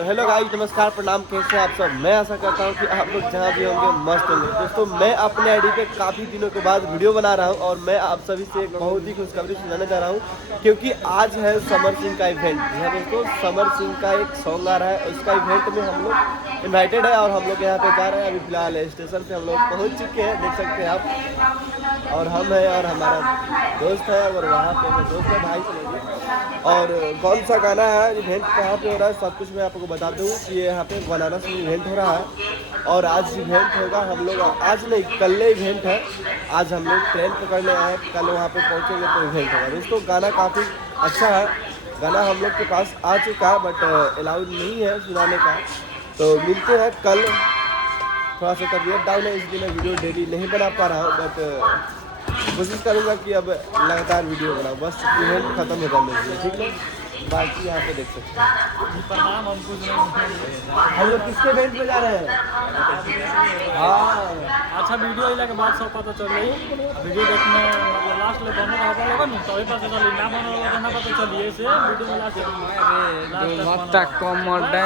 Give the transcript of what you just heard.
तो hello guys, नमस्कार, प्रणाम। कैसे हैं आप सब? मैं आशा करता हूं कि आप लोग जहां भी होंगे मस्त होंगे। दोस्तों, मैं अपने आईडी पे काफ़ी दिनों के बाद वीडियो बना रहा हूं और मैं आप सभी से एक बहुत ही खुशखबरी सुनाने जा रहा हूं, क्योंकि आज है समर सिंह का इवेंट। जी हाँ दोस्तों, समर सिंह का एक सॉन्ग आ रहा है और उसका इवेंट में हम लोग इन्वाइटेड है और हम लोग यहाँ पे जा रहे हैं। अभी फिलहाल स्टेशन पे हम लोग पहुँच चुके हैं, देख सकते हैं आप। और हम हैं और हमारा दोस्त है और वहाँ पे मेरे दोस्त है, भाई समझिए। और कौन सा गाना है, इवेंट कहाँ पे हो रहा है, सब कुछ मैं आपको बता दूँ कि ये यहाँ पे बनारस में इवेंट हो रहा है और आज इवेंट होगा। हम लोग आज नहीं, कल इवेंट है। आज हम लोग ट्रेन पकड़ने आए, कल वहाँ पे पहुँचेंगे तो इवेंट होगा। दोस्तों, गाना काफ़ी अच्छा है। गाना हम लोग के पास आ चुका है बट अलाउड नहीं है सुनाने का। तो मिलते हैं कल। थोड़ा सा तबीयत डाउन है, इसलिए मैं वीडियो डेली नहीं बना पा रहा हूँ, बट कोशिश करूँगा कि अब लगातार वीडियो बनाऊँ। बस इवेंट ख़त्म हो जाने दीजिए, ठीक है। बाकी यहाँ पे देख सकते हैं। प्रणाम। हमको हम लोग किसके इवेंट पे जा रहे हैं? हाँ, अच्छा वीडियो अइला के बाद सब पता चली। वीडियो देखने मतलब लास्ट ले बनल रहबा लोगन तो ही पता चली, ना बनल रहबा ना पता चली। ऐसे वीडियो में लास्ट मत कॉमेडी